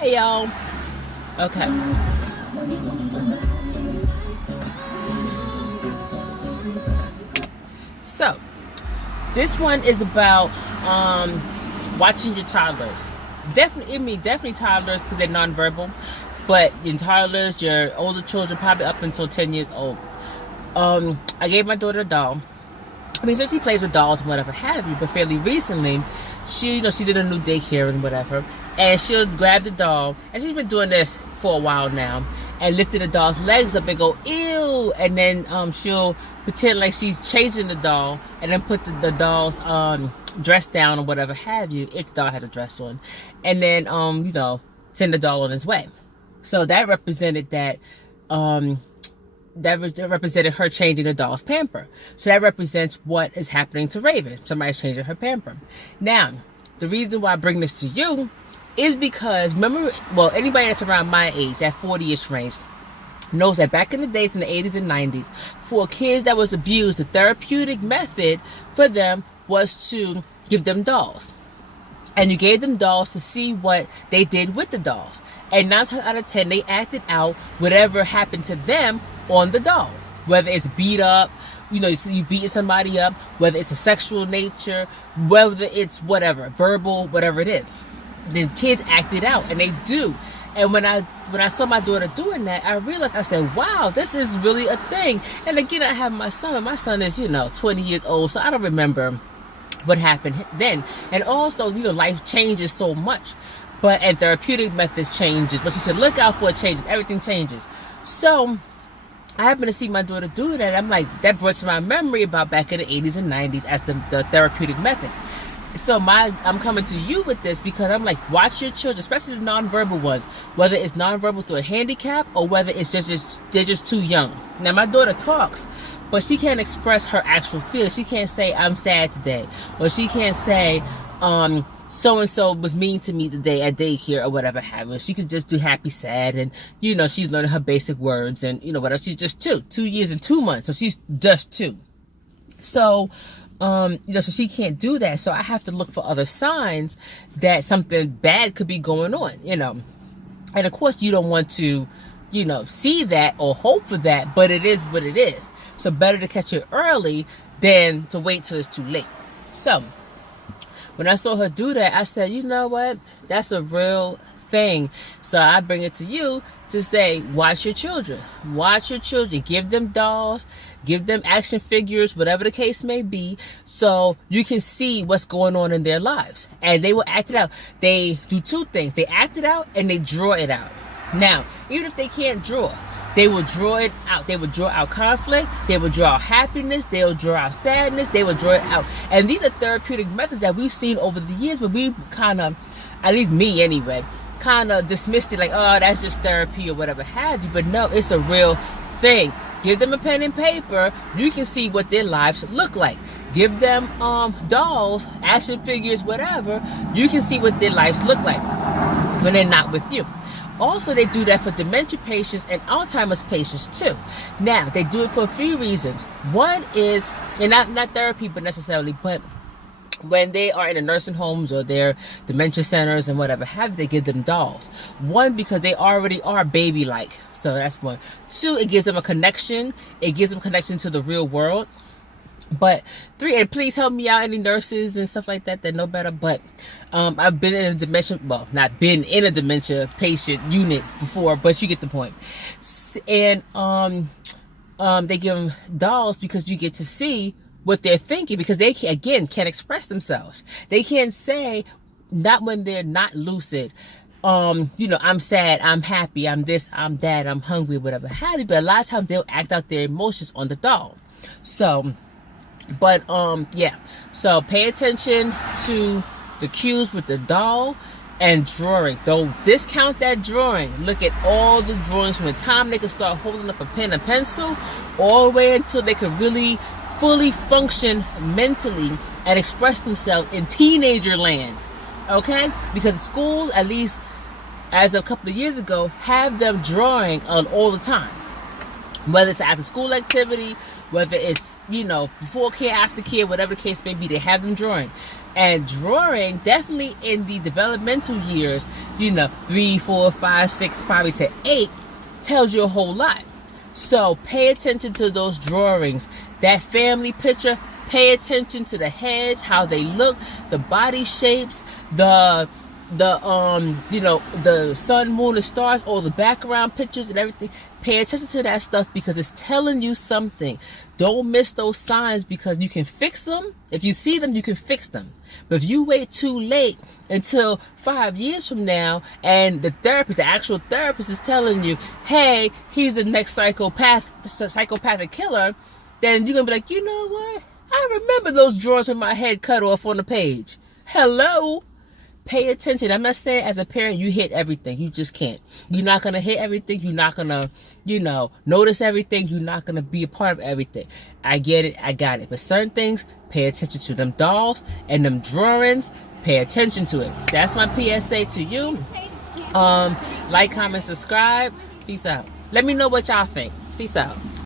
Hey y'all. Okay. So, this one is about watching your toddlers. Definitely toddlers because they're nonverbal. But in toddlers, your older children, probably up until 10 years old. I gave my daughter a doll. I mean, so she plays with dolls and whatever have you, but fairly recently, she's in a new daycare and whatever, and she'll grab the doll, and she's been doing this for a while now, and lifting the doll's legs up and go, ew, and then she'll pretend like she's changing the doll, and then put the doll's dress down or whatever have you, if the doll has a dress on, and then, send the doll on his way. So that represented that represented her changing the doll's pamper. So that represents what is happening to Raven. Somebody's changing her pamper. Now, the reason why I bring this to you is because, remember, well, anybody that's around my age, that 40-ish range, knows that back in the days in the 80s and 90s, for kids that was abused, the therapeutic method for them was to give them dolls. And you gave them dolls to see what they did with the dolls. And 9 times out of 10, they acted out whatever happened to them on the doll. Whether it's beat up, you beating somebody up, whether it's a sexual nature, whether it's whatever, verbal, whatever it is. The kids acted out, and they do. And when I saw my daughter doing that, I realized, I said, wow, this is really a thing. And again, I have my son, and my son is, 20 years old, so I don't remember what happened then. And also, life changes so much. And therapeutic methods changes. But you said, look out for it changes. Everything changes. So I happened to see my daughter do that. I'm like, that brought to my memory about back in the 80s and 90s as the therapeutic method. So I'm coming to you with this because I'm like, watch your children, especially the nonverbal ones, whether it's nonverbal through a handicap or whether it's they're just too young. Now, my daughter talks, but she can't express her actual feelings. She can't say, I'm sad today. Or she can't say, so-and-so was mean to me today at daycare or whatever have you. She could just do happy, sad, and, she's learning her basic words and, whatever. She's just 2 years and 2 months. So she's just 2. So, so she can't do that. So I have to look for other signs that something bad could be going on, And of course, you don't want to, see that or hope for that, but it is what it is. So better to catch it early than to wait till it's too late. So when I saw her do that, I said, you know what? That's a real thing. So I bring it to you to say, watch your children. Watch your children. Give them dolls. Give them action figures, whatever the case may be, so you can see what's going on in their lives. And they will act it out. They do 2 things. They act it out and they draw it out. Now, even if they can't draw, they will draw it out. They will draw out conflict. They will draw out happiness. They will draw out sadness. They will draw it out. And these are therapeutic methods that we've seen over the years, but we kind of, at least me anyway, kind of dismissed it like, oh, that's just therapy or whatever have you. But no, it's a real thing. Give them a pen and paper. You can see what their lives look like. Give them dolls, action figures, whatever. You can see what their lives look like when they're not with you. Also, they do that for dementia patients and Alzheimer's patients too. Now, they do it for a few reasons. One is, and not therapy, but necessarily, but when they are in the nursing homes or their dementia centers and whatever have you, they give them dolls. One, because they already are baby-like. So that's one. 2, it gives them a connection. It gives them connection to the real world. But 3, and please help me out, any nurses and stuff like that know better. But I've been in a dementia, well, not been in a dementia patient unit before, but you get the point. And they give them dolls because you get to see what they're thinking, because they can't express themselves. They can't say, not when they're not lucid, I'm sad, I'm happy, I'm this, I'm that, I'm hungry, whatever have you. But a lot of times they'll act out their emotions on the doll. So, but yeah. So pay attention to the cues with the doll and drawing. Don't discount that drawing. Look at all the drawings from the time they can start holding up a pen and pencil all the way until they can really fully function mentally and express themselves in teenager land. Okay? Because schools, at least as of a couple of years ago, have them drawing all the time. Whether it's after school activity, whether it's, before care, after care, whatever the case may be, they have them drawing. And drawing, definitely in the developmental years, 3, 4, 5, 6, probably to 8, tells you a whole lot. So pay attention to those drawings. That family picture, pay attention to the heads, how they look, the body shapes, the sun, moon, and stars, all the background pictures and everything. Pay attention to that stuff because it's telling you something. Don't miss those signs because you can fix them. If you see them, you can fix them. But if you wait too late until 5 years from now and the actual therapist is telling you, hey, he's the next psychopathic killer, then you're going to be like, you know what? I remember those drawings with my head cut off on the page. Hello? Pay attention. I'm not saying as a parent you hit everything. You just can't. You're not going to hit everything. You're not going to, notice everything. You're not going to be a part of everything. I get it. I got it. But certain things, pay attention to them dolls and them drawings. Pay attention to it. That's my PSA to you. Like, comment, subscribe. Peace out. Let me know what y'all think. Peace out.